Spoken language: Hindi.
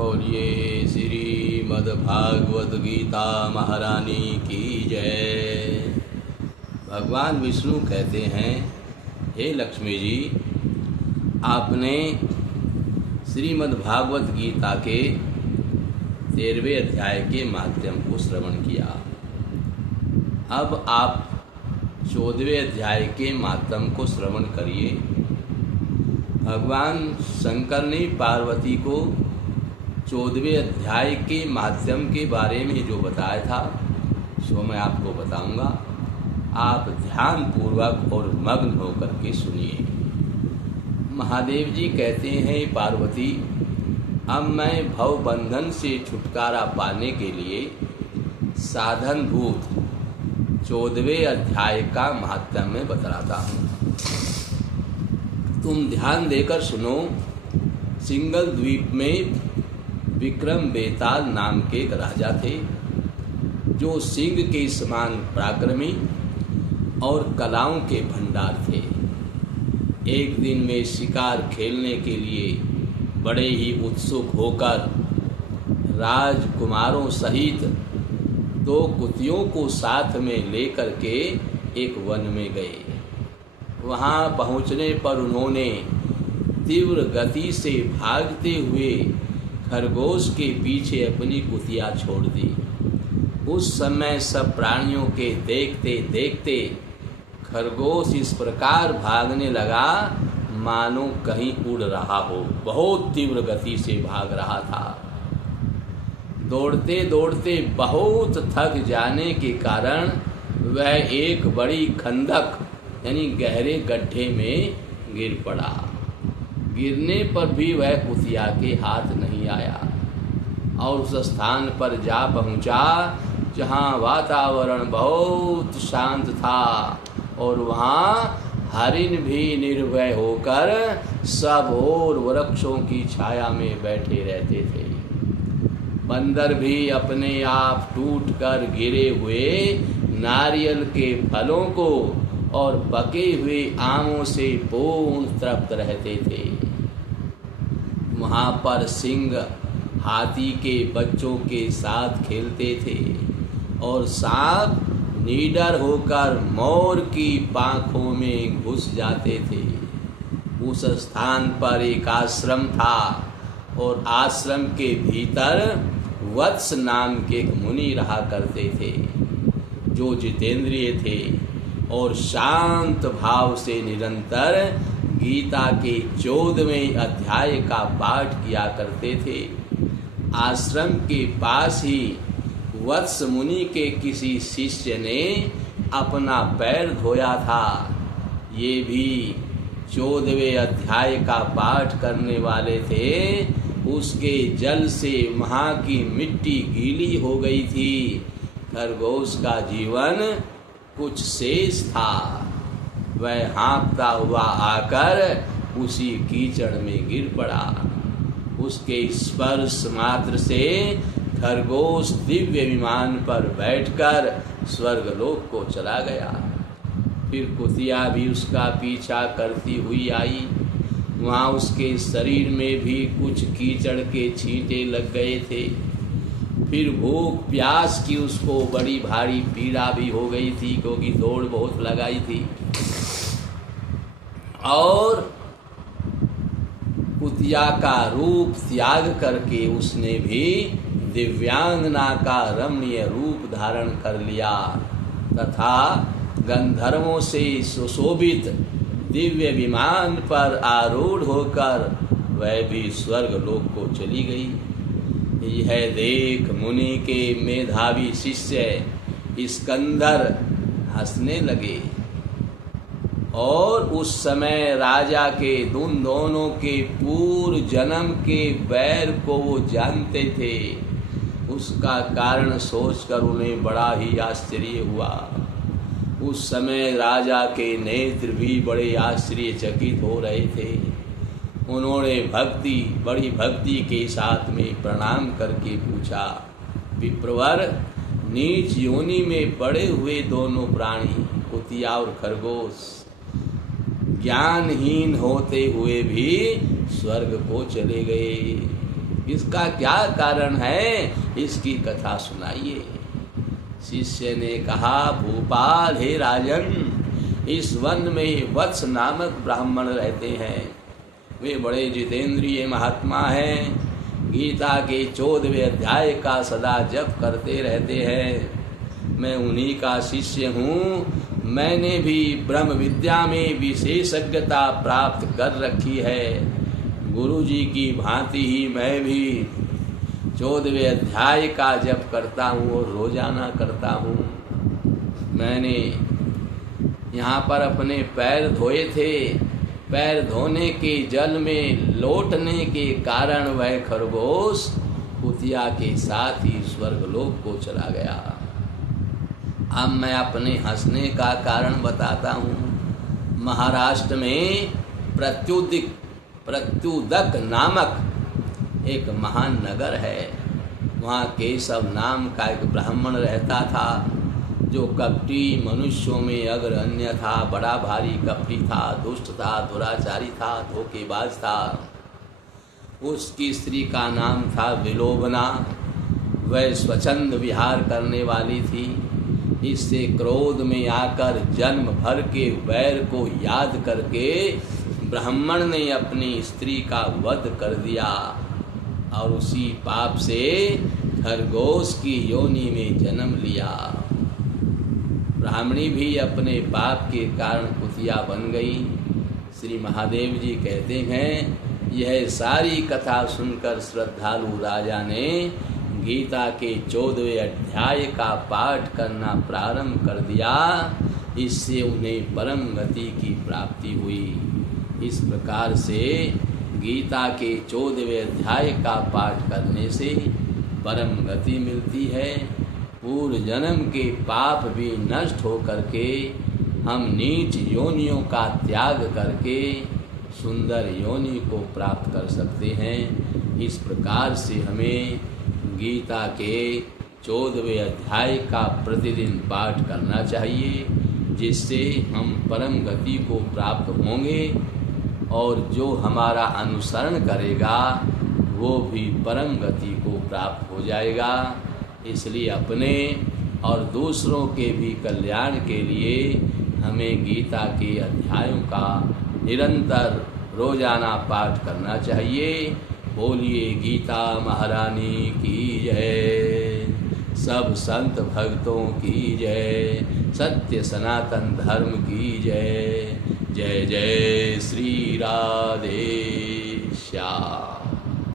बोलिए श्रीमद्भागवत गीता महारानी की जय। भगवान विष्णु कहते हैं, हे लक्ष्मी जी, आपने श्रीमद्भागवत गीता के 13वें अध्याय के माध्यम को श्रवण किया। अब आप 14वें अध्याय के माध्यम को श्रवण करिए। भगवान शंकर ने पार्वती को 14वें अध्याय के माध्यम के बारे में जो बताया था सो मैं आपको बताऊंगा। आप ध्यान पूर्वक और मग्न होकर के सुनिए। महादेव जी कहते हैं, पार्वती, अब मैं भव बंधन से छुटकारा पाने के लिए साधनभूत 14वें अध्याय का महात्म्य में बतलाता हूँ। तुम ध्यान देकर सुनो। सिंगल द्वीप में विक्रम बेताल नाम के एक राजा थे, जो सिंह के समान पराक्रमी और कलाओं के भंडार थे। एक दिन वे शिकार खेलने के लिए बड़े ही उत्सुक होकर राजकुमारों सहित 2 कुतियों को साथ में लेकर के एक वन में गए। वहां पहुंचने पर उन्होंने तीव्र गति से भागते हुए खरगोश के पीछे अपनी कुतिया छोड़ दी। उस समय सब प्राणियों के देखते देखते खरगोश इस प्रकार भागने लगा मानो कहीं उड़ रहा हो। बहुत तीव्र गति से भाग रहा था। दौड़ते दौड़ते बहुत थक जाने के कारण वह एक बड़ी खंदक यानी गहरे गड्ढे में गिर पड़ा। गिरने पर भी वह कुतिया के हाथ नहीं आया और उस स्थान पर जा पहुंचा जहां वातावरण बहुत शांत था और वहां हरिण भी निर्भय होकर सब और वृक्षों की छाया में बैठे रहते थे। बंदर भी अपने आप टूटकर गिरे हुए नारियल के फलों को और पके हुए आमों से पूर्ण तृप्त रहते थे। वहां पर सिंह हाथी के बच्चों के साथ खेलते थे और सांप निडर होकर मोर की पांखों में घुस जाते थे। उस स्थान पर एक आश्रम था और आश्रम के भीतर वत्स नाम के एक मुनि रहा करते थे, जो जितेंद्रिय थे और शांत भाव से निरंतर गीता के 14वें अध्याय का पाठ किया करते थे। आश्रम के पास ही वत्स मुनि के किसी शिष्य ने अपना पैर धोया था। ये भी 14वें अध्याय का पाठ करने वाले थे। उसके जल से वहां की मिट्टी गीली हो गई थी। खरगोश का जीवन कुछ शेष था। वह हाँफता हुआ आकर उसी कीचड़ में गिर पड़ा। उसके स्पर्श मात्र से खरगोश दिव्य विमान पर बैठकर स्वर्गलोक को चला गया। फिर कुतिया भी उसका पीछा करती हुई आई। वहाँ उसके शरीर में भी कुछ कीचड़ के छींटे लग गए थे। फिर भूख प्यास की उसको बड़ी भारी पीड़ा भी हो गई थी, क्योंकि दौड़ बहुत लगाई थी। और कुतिया का रूप त्याग करके उसने भी दिव्यांगना का रमणीय रूप धारण कर लिया तथा गंधर्वों से सुशोभित दिव्य विमान पर आरूढ़ होकर वह भी स्वर्ग लोक को चली गई। यह देख मुनि के मेधावी शिष्य स्कंदर हंसने लगे और उस समय राजा के दोनों के पूर्व जन्म के बैर को वो जानते थे। उसका कारण सोचकर उन्हें बड़ा ही आश्चर्य हुआ। उस समय राजा के नेत्र भी बड़े आश्चर्यचकित हो रहे थे। उन्होंने बड़ी भक्ति के साथ में प्रणाम करके पूछा, विप्रवर, नीच योनि में पड़े हुए दोनों प्राणी कुतिया और खरगोश ज्ञानहीन होते हुए भी स्वर्ग को चले गए। इसका क्या कारण है, इसकी कथा सुनाइए। शिष्य ने कहा, भूपाल हे राजन, इस वन में वत्स नामक ब्राह्मण रहते हैं। वे बड़े जितेंद्रिय महात्मा हैं, गीता के 14वें अध्याय का सदा जप करते रहते हैं। मैं उन्हीं का शिष्य हूँ। मैंने भी ब्रह्म विद्या में विशेषज्ञता प्राप्त कर रखी है। गुरु जी की भांति ही मैं भी 14वें अध्याय का जप करता हूँ और रोजाना करता हूँ। मैंने यहाँ पर अपने पैर धोए थे। पैर धोने के जल में लौटने के कारण वह खरगोश कुतिया के साथ ही स्वर्गलोक को चला गया। अब मैं अपने हंसने का कारण बताता हूँ। महाराष्ट्र में प्रत्युदक नामक एक महान नगर है। वहाँ केशव नाम का एक ब्राह्मण रहता था, जो कपटी मनुष्यों में अग्रगण्य था। बड़ा भारी कपटी था, दुष्ट था, दुराचारी था, धोखेबाज था। उसकी स्त्री का नाम था विलोबना। वह स्वच्छंद विहार करने वाली थी। इससे क्रोध में आकर जन्म भर के वैर को याद करके ब्राह्मण ने अपनी स्त्री का वध कर दिया और उसी पाप से खरगोश की योनि में जन्म लिया। ब्राह्मणी भी अपने पाप के कारण कुतिया बन गई। श्री महादेव जी कहते हैं, यह सारी कथा सुनकर श्रद्धालु राजा ने गीता के 14वें अध्याय का पाठ करना प्रारंभ कर दिया। इससे उन्हें परम गति की प्राप्ति हुई। इस प्रकार से गीता के 14वें अध्याय का पाठ करने से परम गति मिलती है। पूर्व जन्म के पाप भी नष्ट हो करके हम नीच योनियों का त्याग करके सुंदर योनि को प्राप्त कर सकते हैं। इस प्रकार से हमें गीता के 14वें अध्याय का प्रतिदिन पाठ करना चाहिए, जिससे हम परम गति को प्राप्त होंगे और जो हमारा अनुसरण करेगा वो भी परम गति को प्राप्त हो जाएगा। इसलिए अपने और दूसरों के भी कल्याण के लिए हमें गीता के अध्यायों का निरंतर रोजाना पाठ करना चाहिए। बोलिए गीता महारानी की जय, सब संत भक्तों की जय, सत्य सनातन धर्म की जय। जय जय श्री राधे श्याम।